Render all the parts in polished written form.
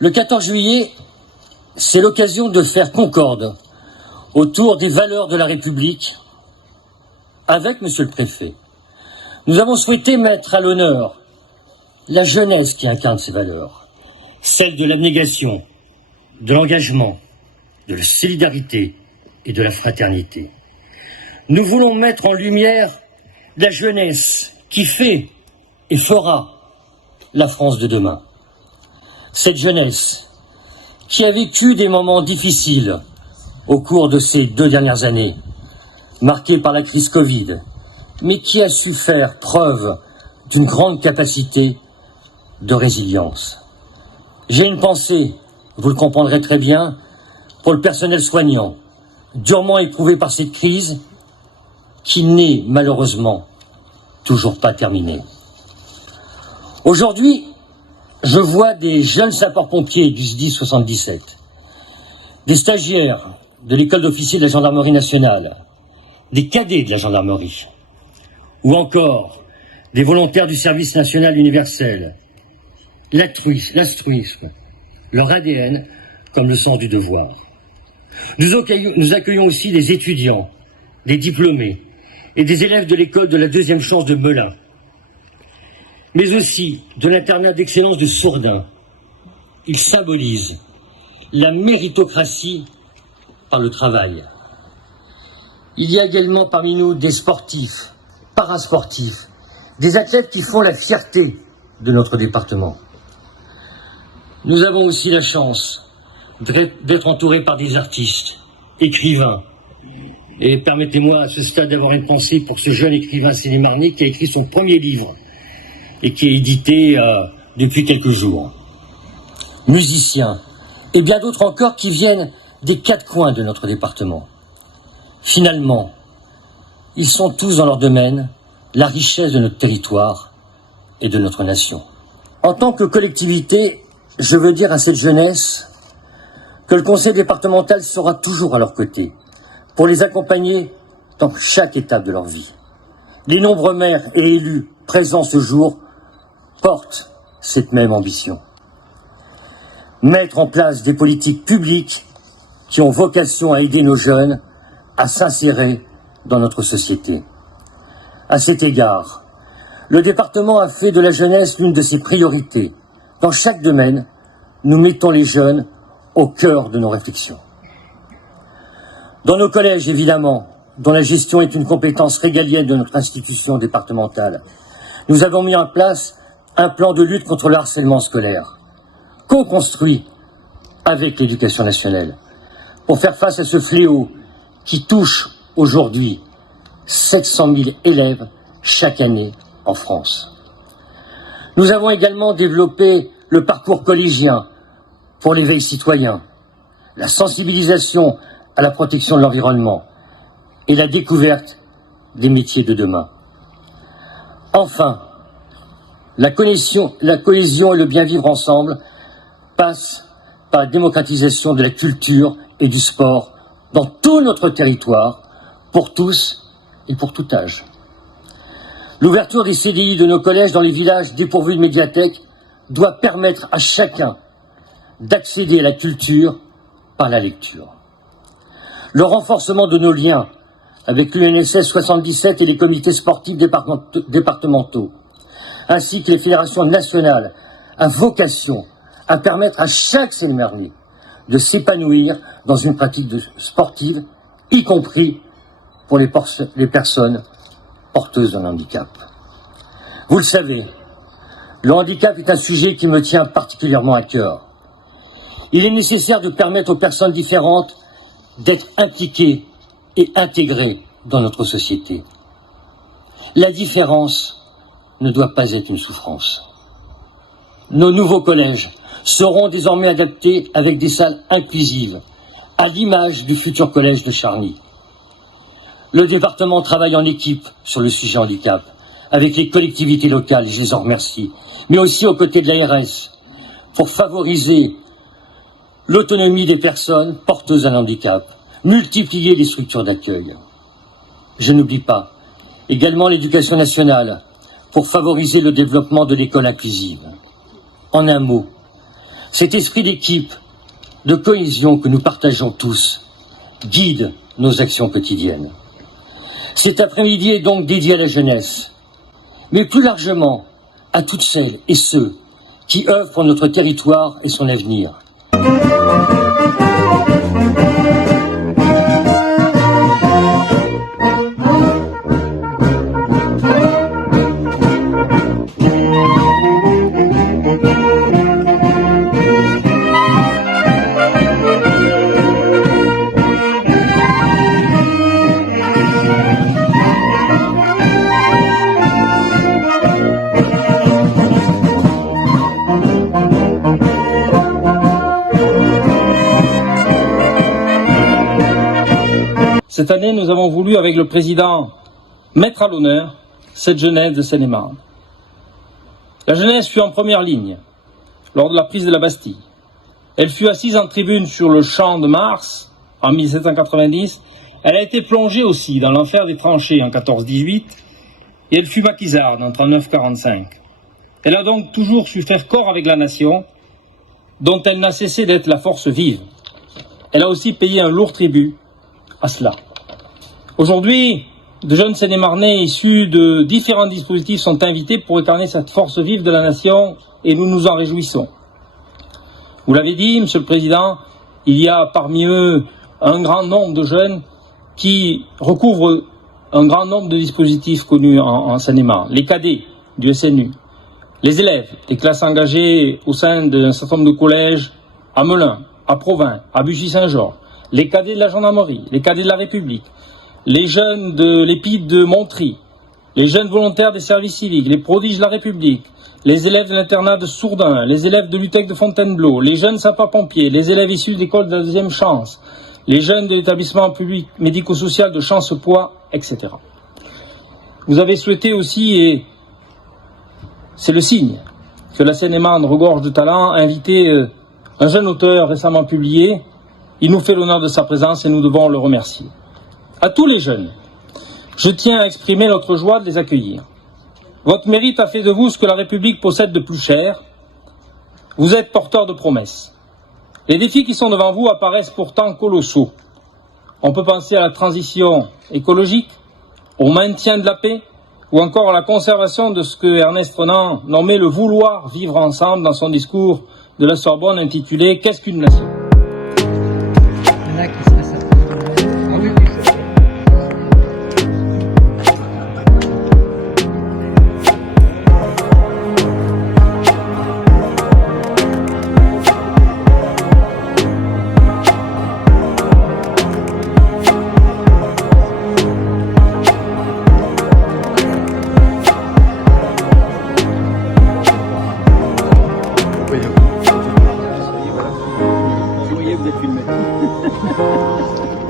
Le 14 juillet, c'est l'occasion de faire concorde autour des valeurs de la République avec Monsieur le Préfet. Nous avons souhaité mettre à l'honneur la jeunesse qui incarne ces valeurs, celle de l'abnégation, de l'engagement, de la solidarité et de la fraternité. Nous voulons mettre en lumière la jeunesse qui fait et fera la France de demain. Cette jeunesse qui a vécu des moments difficiles au cours de ces 2 dernières années, marquées par la crise Covid, mais qui a su faire preuve d'une grande capacité de résilience. J'ai une pensée, vous le comprendrez très bien, pour le personnel soignant, durement éprouvé par cette crise, qui n'est malheureusement toujours pas terminée. Aujourd'hui, je vois des jeunes sapeurs-pompiers du SDIS 77, des stagiaires de l'école d'officiers de la gendarmerie nationale, des cadets de la gendarmerie, ou encore des volontaires du service national universel, l'altruisme, leur ADN comme le sens du devoir. Nous accueillons aussi des étudiants, des diplômés et des élèves de l'école de la deuxième chance de Melun, mais aussi de l'internat d'excellence de Sourdin. Ils symbolisent la méritocratie par le travail. Il y a également parmi nous des sportifs, parasportifs, des athlètes qui font la fierté de notre département. Nous avons aussi la chance d'être entourés par des artistes, écrivains. Et permettez-moi à ce stade d'avoir une pensée pour ce jeune écrivain sénémarnais qui a écrit son premier livre et qui est édité depuis quelques jours. Musiciens et bien d'autres encore qui viennent des 4 coins de notre département. Finalement, ils sont tous dans leur domaine la richesse de notre territoire et de notre nation. En tant que collectivité, je veux dire à cette jeunesse que le conseil départemental sera toujours à leur côté pour les accompagner dans chaque étape de leur vie. Les nombreux maires et élus présents ce jour portent cette même ambition. Mettre en place des politiques publiques qui ont vocation à aider nos jeunes à s'insérer dans notre société. À cet égard, le département a fait de la jeunesse l'une de ses priorités. Dans chaque domaine, nous mettons les jeunes au cœur de nos réflexions. Dans nos collèges, évidemment, dont la gestion est une compétence régalienne de notre institution départementale, nous avons mis en place un plan de lutte contre le harcèlement scolaire, co-construit avec l'Éducation nationale, pour faire face à ce fléau qui touche aujourd'hui 700 000 élèves chaque année en France. Nous avons également développé le parcours collégien pour l'éveil citoyen, la sensibilisation à la protection de l'environnement et la découverte des métiers de demain. Enfin, la cohésion et le bien vivre ensemble passent par la démocratisation de la culture et du sport dans tout notre territoire, pour tous et pour tout âge. L'ouverture des CDI de nos collèges dans les villages dépourvus de médiathèque doit permettre à chacun d'accéder à la culture par la lecture. Le renforcement de nos liens avec l'UNSS 77 et les comités sportifs départementaux, ainsi que les fédérations nationales, a vocation à permettre à chaque Sénémarnais de s'épanouir dans une pratique sportive, y compris pour les personnes porteuses d'un handicap. Vous le savez, le handicap est un sujet qui me tient particulièrement à cœur. Il est nécessaire de permettre aux personnes différentes d'être impliquées et intégrées dans notre société. La différence ne doit pas être une souffrance. Nos nouveaux collèges seront désormais adaptés avec des salles inclusives, à l'image du futur collège de Charny. Le département travaille en équipe sur le sujet handicap, avec les collectivités locales, je les en remercie, mais aussi aux côtés de l'ARS, pour favoriser l'autonomie des personnes porteuses d'un handicap, multiplier les structures d'accueil. Je n'oublie pas également l'Éducation nationale, pour favoriser le développement de l'école inclusive. En un mot, Cet esprit d'équipe, de cohésion que nous partageons tous, guide nos actions quotidiennes. Cet après-midi est donc dédié à la jeunesse, mais plus largement à toutes celles et ceux qui œuvrent pour notre territoire et son avenir. Cette année, nous avons voulu, avec le président, mettre à l'honneur cette jeunesse de Seine-et-Marne. La jeunesse fut en première ligne lors de la prise de la Bastille. Elle fut assise en tribune sur le champ de Mars en 1790. Elle a été plongée aussi dans l'enfer des tranchées en 1418 et elle fut maquisarde en 39-45. Elle a donc toujours su faire corps avec la nation, dont elle n'a cessé d'être la force vive. Elle a aussi payé un lourd tribut à cela. Aujourd'hui, de jeunes Seine-et-Marnais issus de différents dispositifs sont invités pour incarner cette force vive de la nation et nous nous en réjouissons. Vous l'avez dit, Monsieur le Président, il y a parmi eux un grand nombre de jeunes qui recouvrent un grand nombre de dispositifs connus en Seine-et-Marne. Les cadets du SNU, les élèves des classes engagées au sein d'un certain nombre de collèges à Melun, à Provins, à Bussy-Saint-Georges, les cadets de la gendarmerie, les cadets de la République, les jeunes de l'EPID de Montry, les jeunes volontaires des services civiques, les prodiges de la République, les élèves de l'internat de Sourdin, les élèves de l'UTEC de Fontainebleau, les jeunes sapeurs-pompiers, les élèves issus de l'école de la deuxième chance, les jeunes de l'établissement public médico-social de Chancepoix, etc. Vous avez souhaité aussi, et c'est le signe que la Seine-et-Marne regorge de talent, inviter un jeune auteur récemment publié. Il nous fait l'honneur de sa présence et nous devons le remercier. À tous les jeunes, je tiens à exprimer notre joie de les accueillir. Votre mérite a fait de vous ce que la République possède de plus cher. Vous êtes porteurs de promesses. Les défis qui sont devant vous apparaissent pourtant colossaux. On peut penser à la transition écologique, au maintien de la paix, ou encore à la conservation de ce que Ernest Renan nommait le vouloir vivre ensemble dans son discours de la Sorbonne intitulé « Qu'est-ce qu'une nation ?»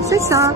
C'est ça.